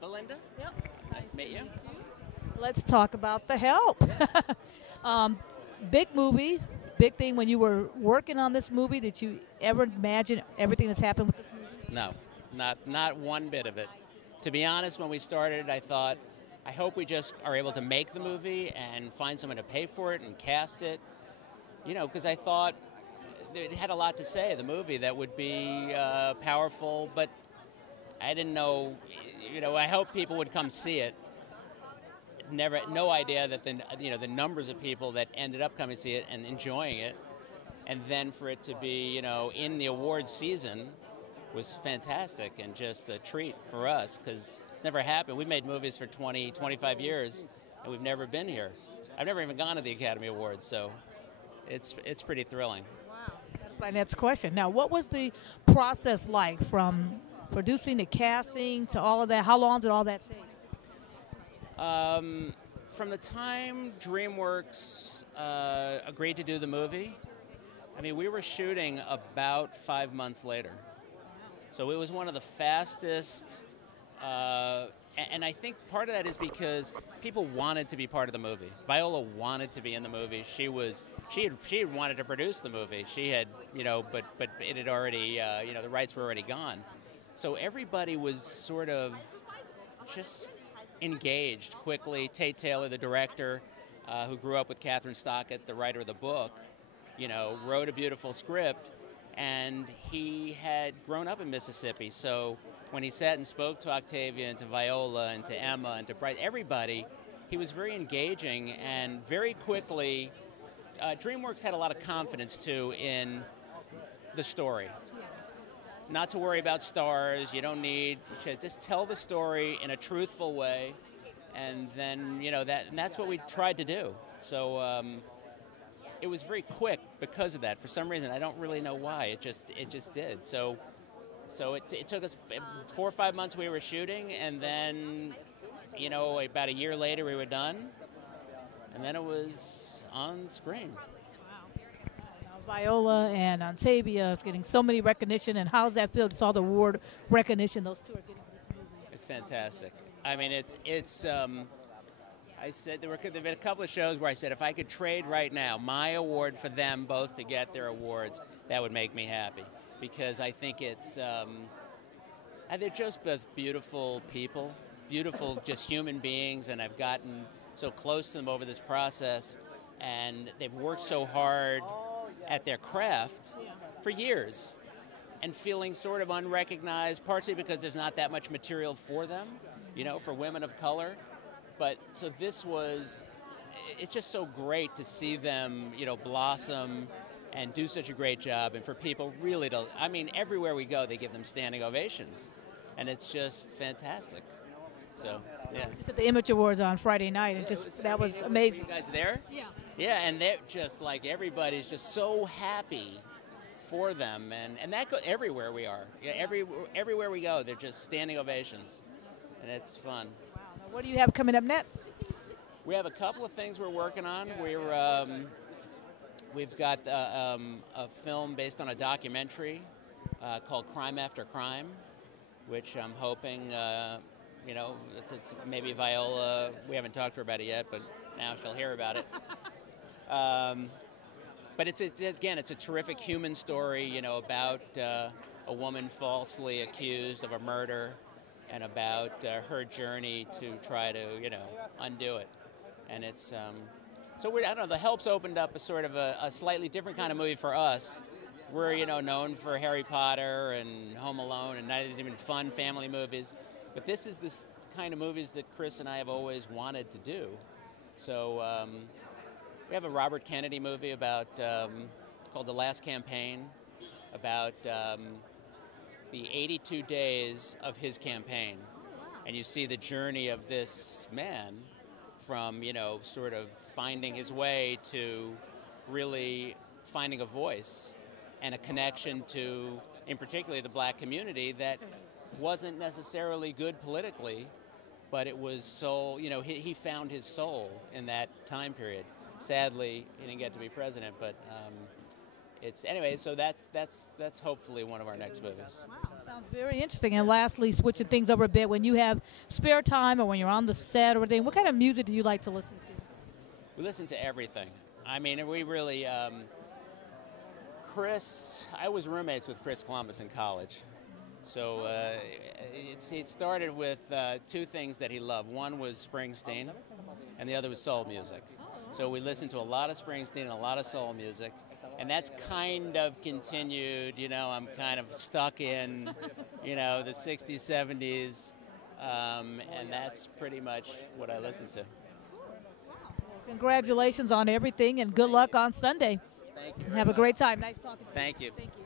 Belinda. Yep. Nice to meet you. Let's talk about The Help. um, big movie, big thing when you were working on this movie. Did you ever imagine everything that's happened with this movie? No, not one bit of it. To be honest, when we started, I thought, I hope we just are able to make the movie and find someone to pay for it and cast it. You know, because I thought it had a lot to say, the movie, that would be powerful, but I didn't know, you know, I hope people would come see it. Never, no idea that the numbers of people that ended up coming to see it and enjoying it, and then for it to be, in the award season was fantastic and just a treat for us because it's never happened. We've made movies for 20, 25 years, and we've never been here. I've never even gone to the Academy Awards, so it's pretty thrilling. Wow. That's my next question. Now, what was the process like from producing to casting to all of that? How long did all that take? From the time DreamWorks agreed to do the movie, I mean, we were shooting about 5 months later. So it was one of the fastest, and I think part of that is because people wanted to be part of the movie. Viola wanted to be in the movie. She had wanted to produce the movie. She had, but it had already, the rights were already gone. So everybody was sort of just engaged quickly. Tate Taylor, the director, who grew up with Catherine Stockett, the writer of the book, wrote a beautiful script, and he had grown up in Mississippi. So when he sat and spoke to Octavia and to Viola and to Emma and to Bryce, everybody, he was very engaging, and very quickly, DreamWorks had a lot of confidence, too, in the story. Not to worry about stars. You don't need, just tell the story in a truthful way, and then that's what we tried to do. So it was very quick because of that. For some reason, I don't really know why. It just did. So it took us 4 or 5 months. We were shooting, and then about a year later we were done, and then it was on screen. Viola and Octavia is getting so many recognition, and how's that feel? Just all the award recognition those two are getting for this movie. It's fantastic. I mean, it's. I said there've been a couple of shows where I said if I could trade right now my award for them both to get their awards, that would make me happy, because I think they're just both beautiful people, beautiful just human beings, and I've gotten so close to them over this process, and they've worked so hard at their craft for years, and feeling sort of unrecognized, partially because there's not that much material for them, for women of color. But so it's just so great to see them, blossom and do such a great job, and for people really everywhere we go, they give them standing ovations, and it's just fantastic. So, yeah. Just at the Image Awards on Friday night, and that was amazing. You guys there? Yeah. Yeah, and they're just like, everybody's just so happy for them, and that goes everywhere we are. Yeah, everywhere we go, they're just standing ovations, and it's fun. Wow. Now, what do you have coming up next? We have a couple of things we're working on. We've got a film based on a documentary called Crime After Crime, which I'm hoping. It's maybe Viola, we haven't talked to her about it yet, but now she'll hear about it. But it's a terrific human story, about a woman falsely accused of a murder, and about her journey to try to, undo it. And it's, so I don't know, The Help's opened up a sort of a slightly different kind of movie for us. We're, known for Harry Potter and Home Alone and Night of Even fun family movies. But this is this kind of movies that Chris and I have always wanted to do. So we have a Robert Kennedy movie called The Last Campaign, about the 82 days of his campaign. And you see the journey of this man from, sort of finding his way to really finding a voice and a connection to, in particular, the black community that wasn't necessarily good politically, but it was soul. He found his soul in that time period. Sadly, he didn't get to be president, but it's anyway. So that's hopefully one of our next movies. Wow, Sounds very interesting. And lastly, switching things over a bit, when you have spare time or when you're on the set or anything, what kind of music do you like to listen to? We listen to everything. I mean, we really, I was roommates with Chris Columbus in college. So it started with two things that he loved. One was Springsteen, and the other was soul music. So we listened to a lot of Springsteen and a lot of soul music. And that's kind of continued, you know, I'm kind of stuck in, you know, the 60s, 70s, and that's pretty much what I listen to. Congratulations on everything, and good luck on Sunday. Thank you. Have a great time. Nice talking to you. Thank you. Thank you.